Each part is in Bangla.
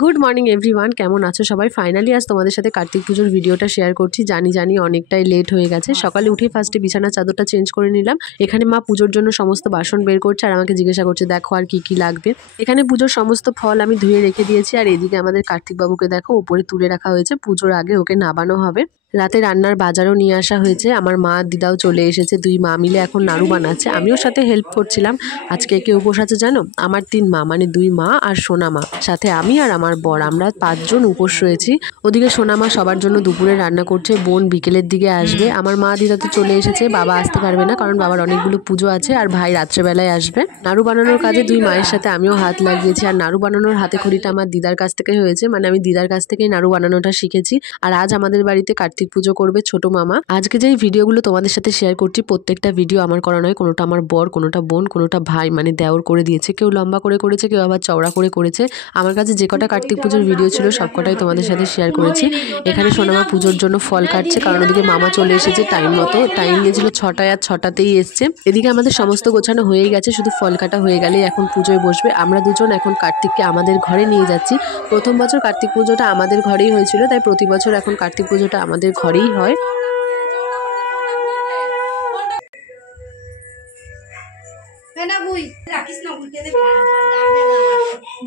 গুড মর্নিং এভরিওয়ান, কেমন আছো সবাই? ফাইনালি আজ তোমাদের সাথে কার্তিক পুজোর ভিডিওটা শেয়ার করছি। জানি অনেকটাই লেট হয়ে গেছে। সকালে উঠে ফার্স্টে বিছানার চাদরটা চেঞ্জ করে নিলাম। এখানে মা পুজোর জন্য সমস্ত বাসন বের করছে আর আমাকে জিজ্ঞাসা করছে দেখো আর কি লাগবে। এখানে পুজোর সমস্ত ফল আমি ধুয়ে রেখে দিয়েছি। আর এদিকে আমাদের কার্তিক বাবুকে দেখো উপরে তুলে রাখা হয়েছে, পুজোর আগে ওকে নাবানো হবে। রাতে রান্নার বাজারও নিয়ে আসা হয়েছে। আমার মা দিদাও চলে এসেছে, দুই মা মিলে এখন নাড়ু বানাচ্ছে, আমিও সাথে হেল্প করছিলাম। আজকে কে উপোস আছে জানো? আমার 3 মা, মানে 2 মা আর সোনা মা, সাথে আমি আর আমার বর, আমরা 5 জন উপোস রয়েছি। ওদিকে সোনা মা সবার জন্য দুপুরে রান্না করছে, বোন বিকেলের দিকে আসবে। আমার মা দিদা তো চলে এসেছে, বাবা আসতে পারবে না কারণ বাবার অনেকগুলো পুজো আছে, আর ভাই রাত্রেবেলায় আসবে। নাড়ু বানানোর কাজে 2 মায়ের সাথে আমিও হাত লাগিয়েছি। আর নাড়ু বানানোর হাতে খড়িটা আমার দিদার কাছ থেকে হয়েছে, মানে আমি দিদার কাছ থেকেই নাড়ু বানানোটা শিখেছি। আর আজ আমাদের বাড়িতে কার্তিক পুজো করবে ছোট মামা। আজকে যেই ভিডিওগুলো তোমাদের সাথে শেয়ার করছি, প্রত্যেকটা ভিডিও আমার করা নয়, কোনোটা আমার বর, কোনোটা বোন, কোনোটা ভাই মানে দেওর করে দিয়েছে। কেউ লম্বা করে করেছে, কেউ আবার চওড়া করে করেছে। আমার কাছে যে কটা কার্তিক পুজোর ভিডিও ছিল সবকটাই তোমাদের সাথে শেয়ার করেছি। এখানে সোনামা পুজোর জন্য ফল কাটছে, কারণ ওদিকে মামা চলে এসেছে টাইম মতো। টাইম দিয়েছিল 6টায়, আর 6টাতেই এসছে। এদিকে আমাদের সমস্ত গোছানো হয়েই গেছে, শুধু ফল কাটা হয়ে গেলেই এখন পুজোয় বসবে। আমরা দুজন এখন কার্তিককে আমাদের ঘরে নিয়ে যাচ্ছি। প্রথম বছর কার্তিক পুজোটা আমাদের ঘরেই হয়েছিল, তাই প্রতি বছর এখন কার্তিক পুজোটা আমাদের ঘরেই হয়।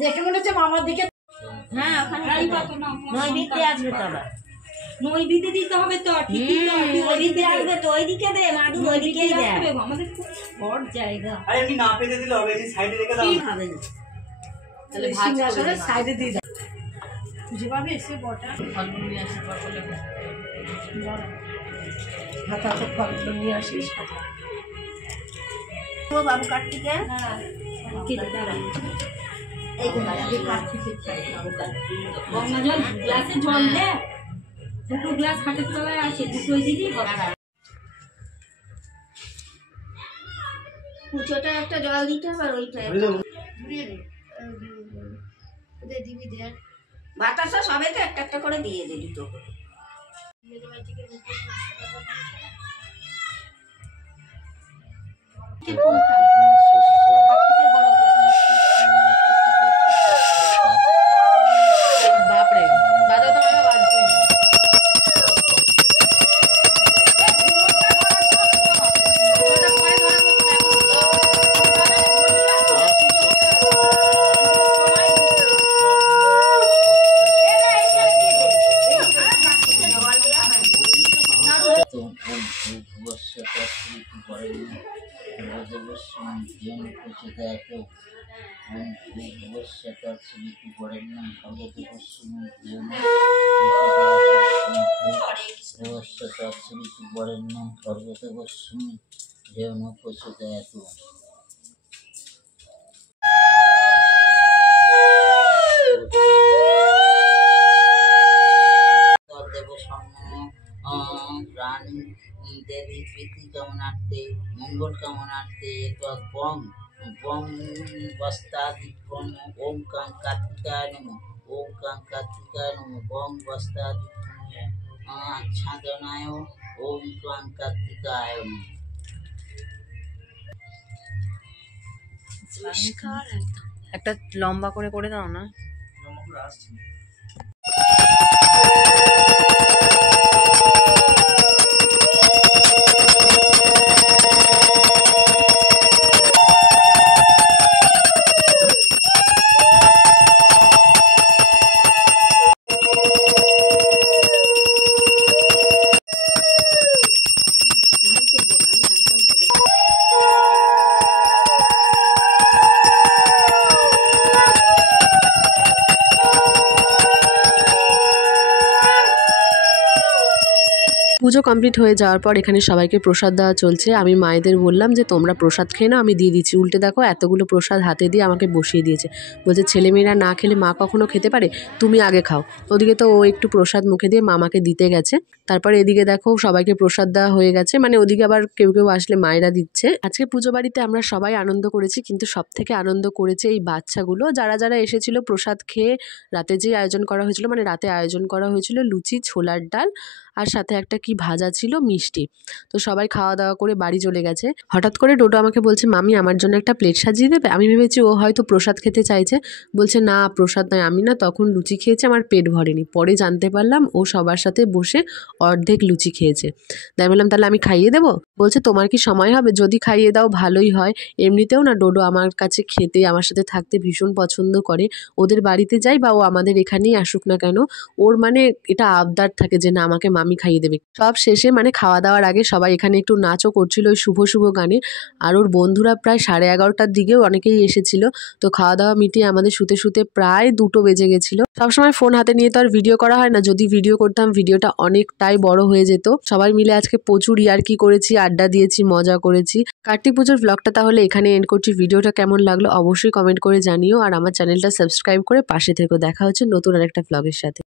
দেখে মনে হচ্ছে মামার দিকে। হ্যাঁ, ওখানে নৈবেদ্যে আসবে তো আবার। নৈবেদ্যে দিতে হবে তো, নৈবেদ্যে আসবে তো, ওইদিকে দে মাদু, ওইদিকেই দে। আমাদের খুব বড় জায়গা। আরে এমনি না পেতে দিলে হবে, এমনি সাইডে রেখে দাও। হবে না, তাহলে সিংহাসনে সাইডে দিয়ে দাও। খুঁজে পাবে এসে বটা ফলগুলো নিয়ে আসি, ফলগুলো হাতা তো ফলগুলো নিয়ে আসিস। ও বাবু কার্তিকে কেটে দাঁড়া। এই তো আগে কার্তিকে গঙ্গা জল গ্লাসে জল দে, দুটো গ্লাস খাটের তলায় আছে, দুটোই দিবি। কুচোটা একটা জল দিতে হবে, আর ওইটা বাতাসা সবাই তো একটা একটা করে দিয়ে দে, দুটো করে। বাপরে দাদা তো আমার বাজছে না। দেবী প্রীতি কামনার্থে মঙ্গল কামনার্থে বং বং বস্তাদিক্রম ওম কাং কার্তিকায় নমঃ, ওম কাং কার্তিকায় নমঃ, বং বস্তাদিক্রম আচ্ছাদনায় ওম কাং কার্তিকায় নমঃ। একটা লম্বা করে করে দাও না। পুজো কমপ্লিট হয়ে যাওয়ার পর এখানে সবাইকে প্রসাদ দেওয়া চলছে। আমি মায়েদের বললাম যে তোমরা প্রসাদ খেয়ে নাও, আমি দিয়ে দিচ্ছি। উল্টে দেখো এতগুলো প্রসাদ হাতে দিয়ে আমাকে বসিয়ে দিয়েছে, বলছে ছেলেমেয়েরা না খেলে মা কখনো খেতে পারে, তুমি আগে খাও। ওদিকে তো ও একটু প্রসাদ মুখে দিয়ে মামাকে দিতে গেছে। তারপরে এদিকে দেখো সবাইকে প্রসাদ দেওয়া হয়ে গেছে, মানে ওদিকে আবার কেউ কেউ আসলে মায়েরা দিচ্ছে। আজকে পুজো বাড়িতে আমরা সবাই আনন্দ করেছি, কিন্তু সব থেকে আনন্দ করেছে এই বাচ্চাগুলো, যারা যারা এসেছিল প্রসাদ খেয়ে। রাতে যে আয়োজন করা হয়েছিল, মানে রাতে আয়োজন করা হয়েছিল লুচি, ছোলার ডাল আর সাথে একটা কি ভাজা ছিল, মিষ্টি। তো সবাই খাওয়া দাওয়া করে বাড়ি চলে গেছে। হঠাৎ করে ডোডো আমাকে বলছে, মামি আমার জন্য একটা প্লেট সাজিয়ে দেবে। আমি ভেবেছি ও হয়তো প্রসাদ খেতে চাইছে। বলছে না প্রসাদ নয়, আমি না তখন লুচি খেয়েছি, আমার পেট ভরেনি। পরে জানতে পারলাম ও সবার সাথে বসে অর্ধেক লুচি খেয়েছে। তাই বললাম তাহলে আমি খাইয়ে দেবো। বলছে তোমার কি সময় হবে? যদি খাইয়ে দাও ভালোই হয়। এমনিতেও না ডোডো আমার কাছে খেতে, আমার সাথে থাকতে ভীষণ পছন্দ করে। ওদের বাড়িতে যাই বা ও আমাদের এখানেই আসুক না কেন, ওর মানে এটা আবদার থাকে যে না আমাকে মামি খাইয়ে দেবে। সব শেষে মানে খাওয়া দাওয়ার আগে সবাই এখানে একটু নাচও করছিল ওই শুভ শুভ গানে। আর ওর বন্ধুরা প্রায় 11:30টার দিকেও অনেকেই এসেছিল। তো খাওয়া দাওয়া মিটিয়ে আমাদের শুতে শুতে প্রায় 2টো বেজে গেছিলো। সবসময় ফোন হাতে নিয়ে তো আর ভিডিও করা হয় না, যদি ভিডিও করতাম ভিডিওটা অনেকটাই বড় হয়ে যেত। সবাই মিলে আজকে প্রচুর ইয়ার্কি করেছি, আড্ডা দিয়েছি, মজা করেছি। কার্তিক পুজোর ব্লগটা তাহলে এখানে এন্ড করছি। ভিডিওটা কেমন লাগলো অবশ্যই কমেন্ট করে জানিও, আর আমার চ্যানেলটা সাবস্ক্রাইব করে পাশে থেকো। দেখা হচ্ছে নতুন আরেকটা ব্লগের সাথে।